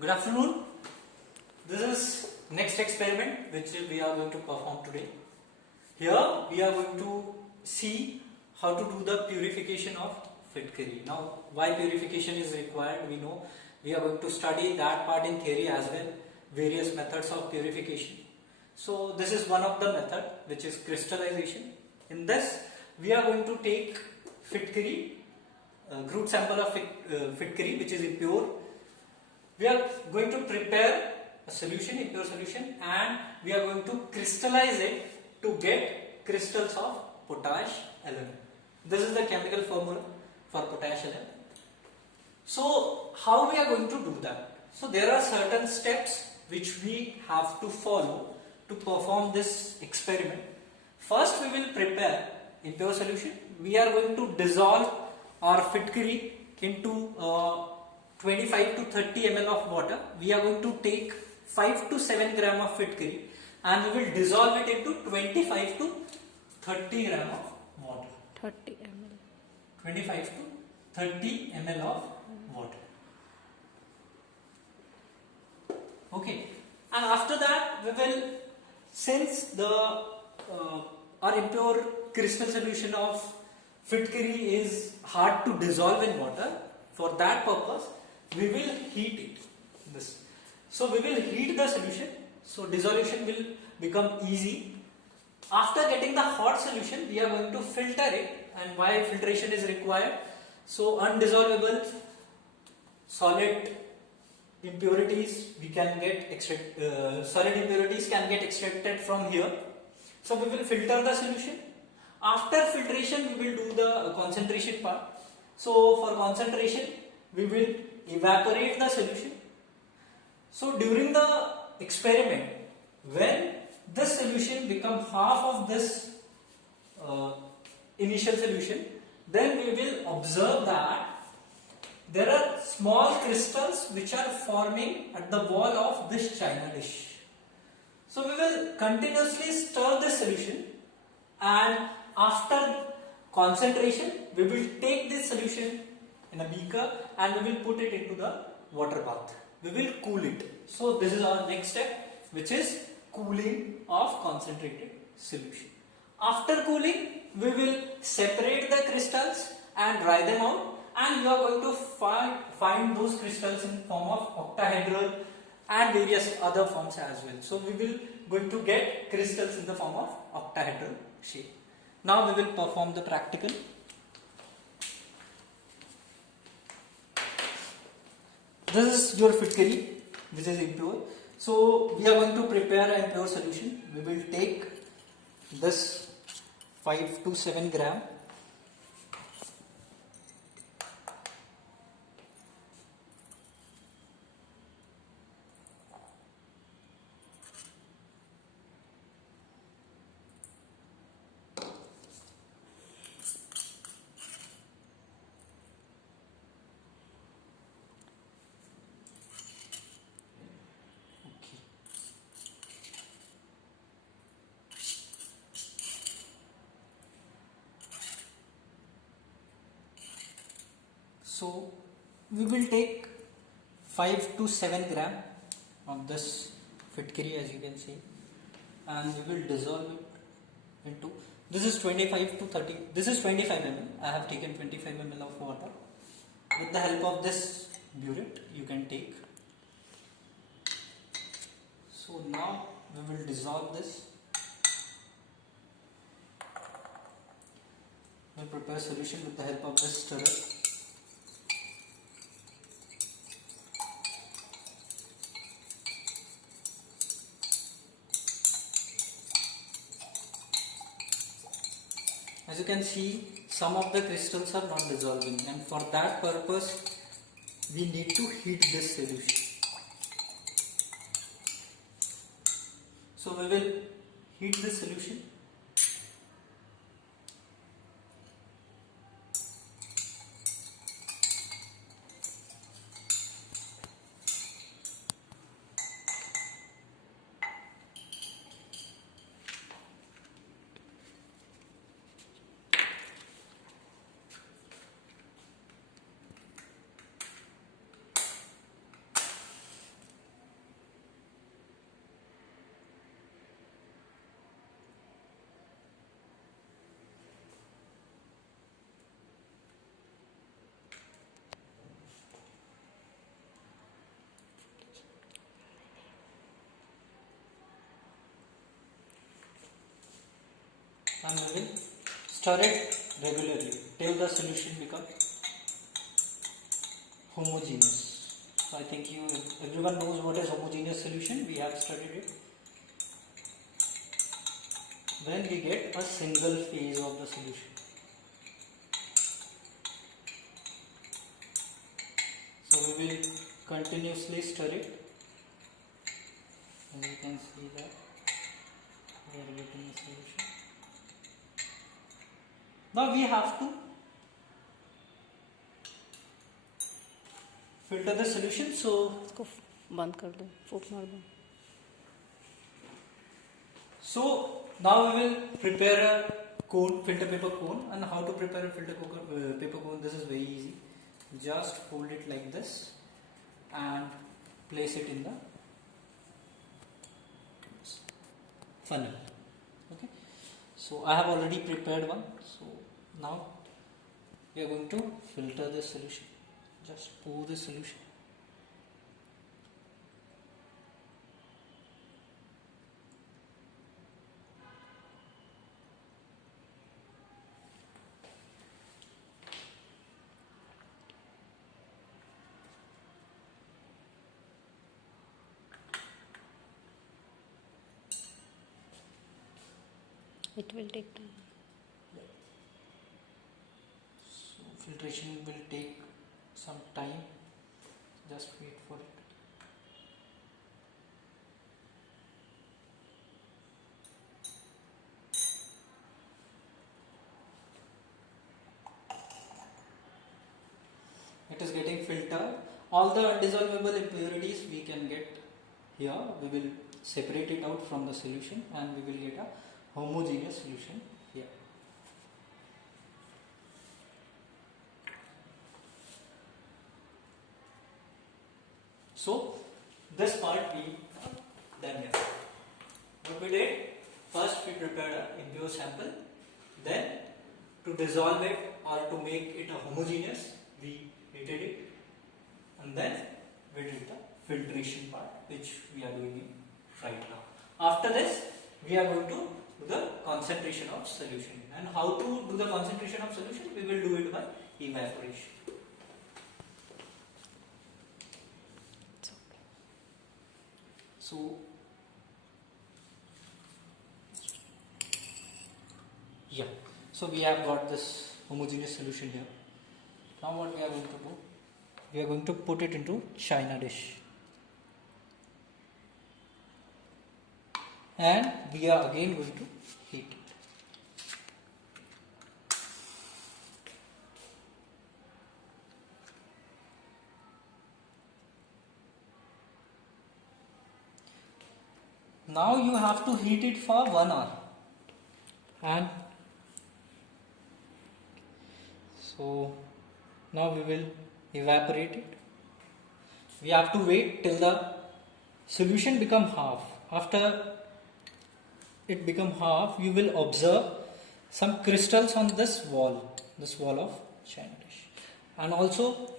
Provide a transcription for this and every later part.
Good afternoon. This is next experiment which we are going to perform today. Here we are going to see how to do the purification of Fitkari. Now, why purification is required, we know. We are going to study that part in theory as well, various methods of purification. So this is one of the method, which is crystallization. In this, we are going to take Fitkari, crude sample of Fitkari, which is impure. We are going to prepare a solution, impure solution, and we are going to crystallize it to get crystals of potash 11. This is the chemical formula for potash 11. So how we are going to do that? So there are certain steps which we have to follow to perform this experiment. First we will prepare impure solution. We are going to dissolve our Fitkari into 25 to 30 ml of water. We are going to take 5 to 7 gram of Fitkari and we will dissolve it into 25 to 30 gram of water. 30 ml. 25 to 30 ml of water. Okay. And after that we will, since the our impure crystal solution of Fitkari is hard to dissolve in water, for that purpose we will heat it. So we will heat the solution, so dissolution will become easy. After getting the hot solution, we are going to filter it, and why filtration is required? So undissolvable solid impurities we can get solid impurities can get extracted from here. So we will filter the solution. After filtration, we will do the concentration part. So for concentration, we will evaporate the solution. So during the experiment, when this solution becomes half of this initial solution, then we will observe that there are small crystals which are forming at the wall of this china dish. So we will continuously stir this solution, and after concentration, we will take this solution in a beaker and we will put it into the water bath. We will cool it. So this is our next step, which is cooling of concentrated solution. After cooling, we will separate the crystals and dry them out, and you are going to find those crystals in form of octahedral and various other forms as well. So we will going to get crystals in the form of octahedral shape. Now we will perform the practical. This is your Fitkari, which is impure. So we are going to prepare an impure solution. We will take this 5 to 7 gram. So we will take 5 to 7 gram of this Fitkari, as you can see, and we will dissolve it into, this is 25 to 30, this is 25 ml, I have taken 25 ml of water. With the help of this burette you can take. So now we will dissolve this. We will prepare solution with the help of this stirrer. As you can see, some of the crystals are not dissolving, and for that purpose we need to heat this solution. So we will heat this solution. and we will stir it regularly till the solution becomes homogeneous. So I think everyone knows what is homogeneous solution. We have studied it. When we get a single phase of the solution. So we will continuously stir it. And you can see that we are getting a solution. Now we have to filter the solution. So इसको बंद कर दो, फूक मार दो. So now we will prepare a cone, filter paper cone, and how to prepare a filter paper cone. This is very easy. Just hold it like this and place it in the funnel. Okay. So I have already prepared one. So now we are going to filter the solution. Just pour the solution. It will take time. So filtration will take some time. Just wait for it. It is getting filtered. All the undissolvable impurities we can get here. We will separate it out from the solution and we will get a homogeneous solution here. So this part we have done here. What we did? First we prepared an impure sample. Then to dissolve it or to make it a homogeneous, we heated it. And then we did the filtration part, which we are doing right now. After this, we are going to do the concentration of solution. And how to do the concentration of solution? We will do it by evaporation. So, yeah. So we have got this homogeneous solution here. Now what we are going to do? We are going to put it into china dish. And we are again going to heat it. Now you have to heat it for 1 hour. And so now we will evaporate it. We have to wait till the solution become half. After it become half, you will observe some crystals on this wall of china dish. And also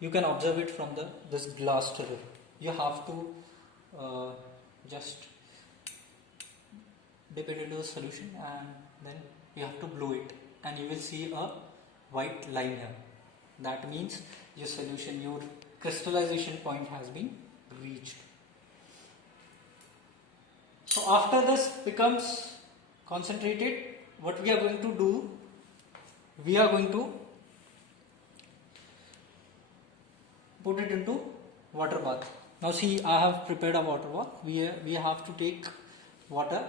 you can observe it from this glass stirrer. You have to just dip it into the solution and then you have to blow it and you will see a white line here. That means your solution, your crystallization point has been reached. So after this becomes concentrated, what we are going to do, we are going to put it into water bath. Now see, I have prepared a water bath. We have to take water,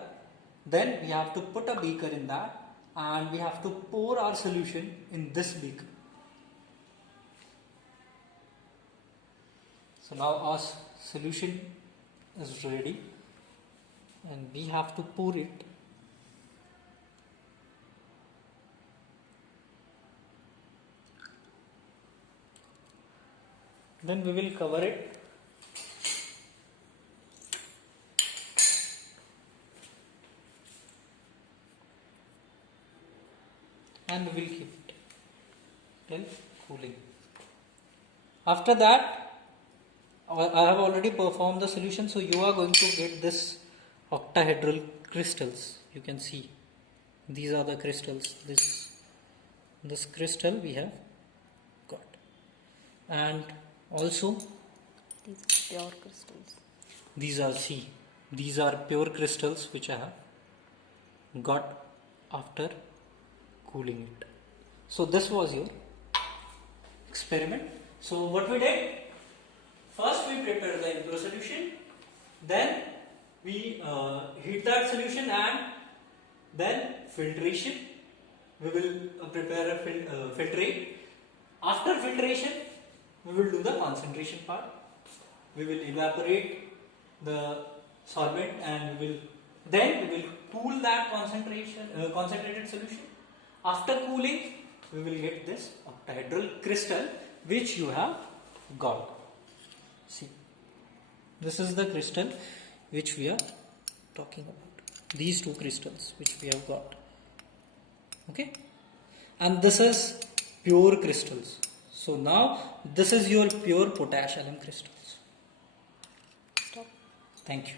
then we have to put a beaker in that and we have to pour our solution in this beaker. So now our solution is ready and we have to pour it. Then we will cover it. And we will keep it till cooling. After that, I have already performed the solution, so you are going to get this octahedral crystals. You can see These are the crystals. This crystal we have got, and also These pure crystals. these are pure crystals which I have got after cooling it. So this was your experiment. So what we did, first we prepared the impure solution, then we heat that solution, and then filtration. We will prepare a filtrate. After filtration, we will do the concentration part. We will evaporate the solvent, and we will cool that concentrated solution. After cooling, we will get this octahedral crystal which you have got. See, this is the crystal which we are talking about. These two crystals which we have got. Okay, and this is pure crystals. So now this is your pure potash alum crystals. Stop. Thank you.